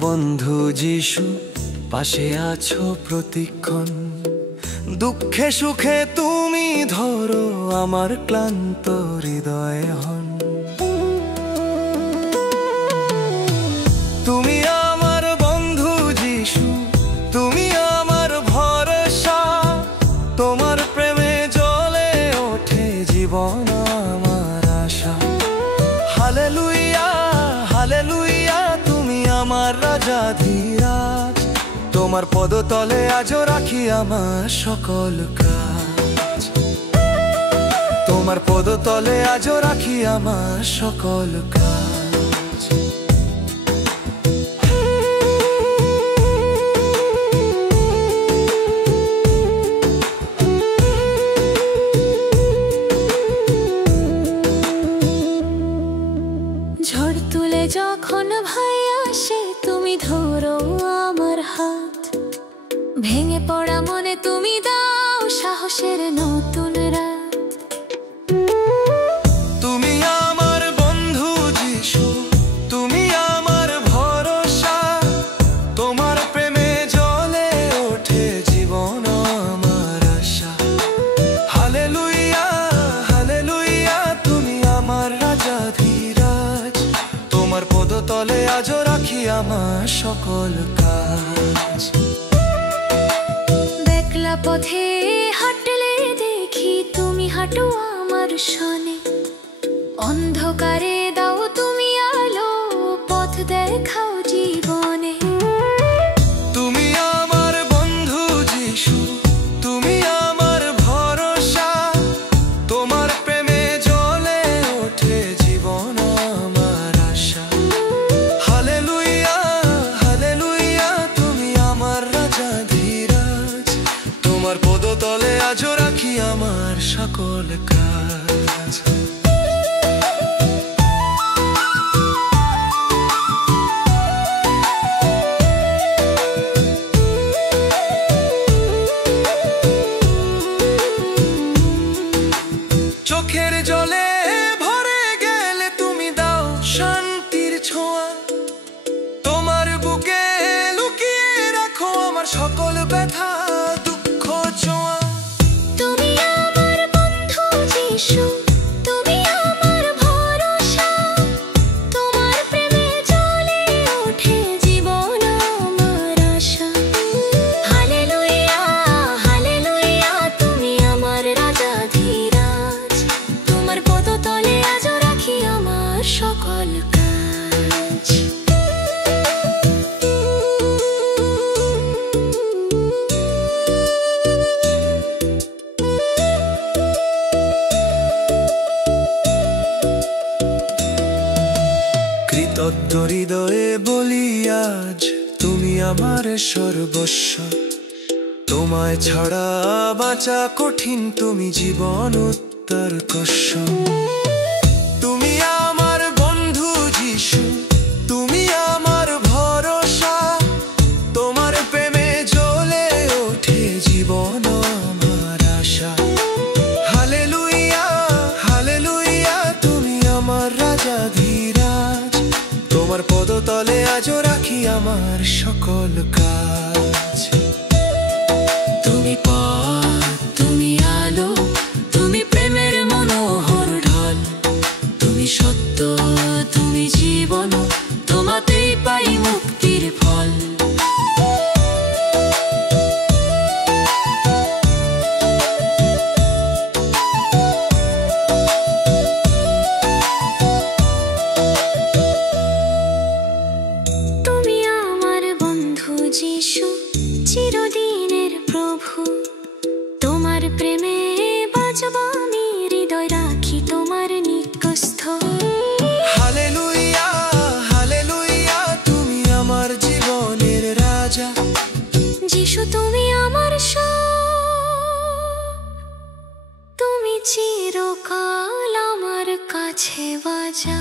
বন্ধু যিশু, পাশে আছো প্রতিক্ষণ। দুঃখে সুখে তুমি ধরো আমার ক্লান্ত হৃদয় হন। তুমি আমার বন্ধু যিশু, তুমি আমার ভরসা। তোমার প্রেমে জ্বলে ওঠে জীবন আমার আশা। হালেলুয়া হালেলুয়া, তুমি আমার রাজা ধীরাজ। তোমার পদতলে আজও রাখি আমার সকল কাজ। তোমার পদতলে আজও রাখি আমার সকল কাজ। ঝড় তুলে যখন ভয় আসে, তুমি ধরো আমার হাত। ভেঙে পড়া মনে তুমি দাও সাহসের নতুন রাত। তুমি আমার বন্ধু যিশু, তুমি আমার ভরসা। তোমার প্রেমে জ্বলে ওঠে জীবন আমার আশা। হালেলুয়া হালেলুয়া, তুমি আমার রাজা ধীরাজ। তোমার পদতলে আজও রাখি আমার সকল কাজ। বেকলা পথে হাঁটলে দেখি তুমি হাঁটো আমার সনে। অন্ধকারে দাও তুমি আলো, পথ দেখাও জীবনে। তুমি আমার বন্ধু যিশু, তুমি আমার ভরসা। তোমার প্রেমে জ্বলে ওঠে জীবন আমার আশা। হালেলুয়া হালেলুয়া, তুমি আমার রাজা ধীরাজ। তোমার পদতলে আজও রাখি আমার সকল কাজ। চোখের জলে ভরে গেলে তুমি দাও শান্তির ছোঁয়া। তোমার বুকে লুকিয়ে রাখো আমার সকল ব্যথা দুঃখ ছোঁয়া। তুমি আমার বন্ধু যিশু, তুমি আমার ভরসা। তোমার প্রেমে জ্বলে ওঠে জীবন আমার আশা। হালেলুয়া হালেলুয়া, তুমি আমার রাজা ধীরাজ। তোমার পদতলে আজও রাখি আমার সকল কাজ। কৃতজ্ঞ হৃদয়ে বলি আজ, তুমি আমার সর্বস্ব। তোমায় ছাড়া বাঁচা কঠিন, তুমি জীবন উত্তর কস্য। তুমি আমার বন্ধু যিশু, তুমি আমার ভরসা। তোমার প্রেমে জ্বলে ওঠে জীবন আমার আশা। হালেলুয়া হালেলুয়া, তুমি আমার রাজা ধীরাজ। তোমার পদতলে আজও রাখি আমার সকল কাজ। তুমি পথ, তুমি আলো, তুমি প্রেমের মনোহর ঢল। তুমি সত্য, তুমি জীবন, তোমাতেই পাই মুক্তির ফল। তুমি আমার বন্ধু যিশু, চিরদিনের প্রভু। তোমার প্রেমে বাঁচব আমি, হৃদয় রাখি তোমার নিকস্থ। হালেলুয়া হালেলুয়া, তুমি আমার জীবনের রাজা। যিশু তুমি আমার তুমি চিরকাল আমার কাছে বাজা।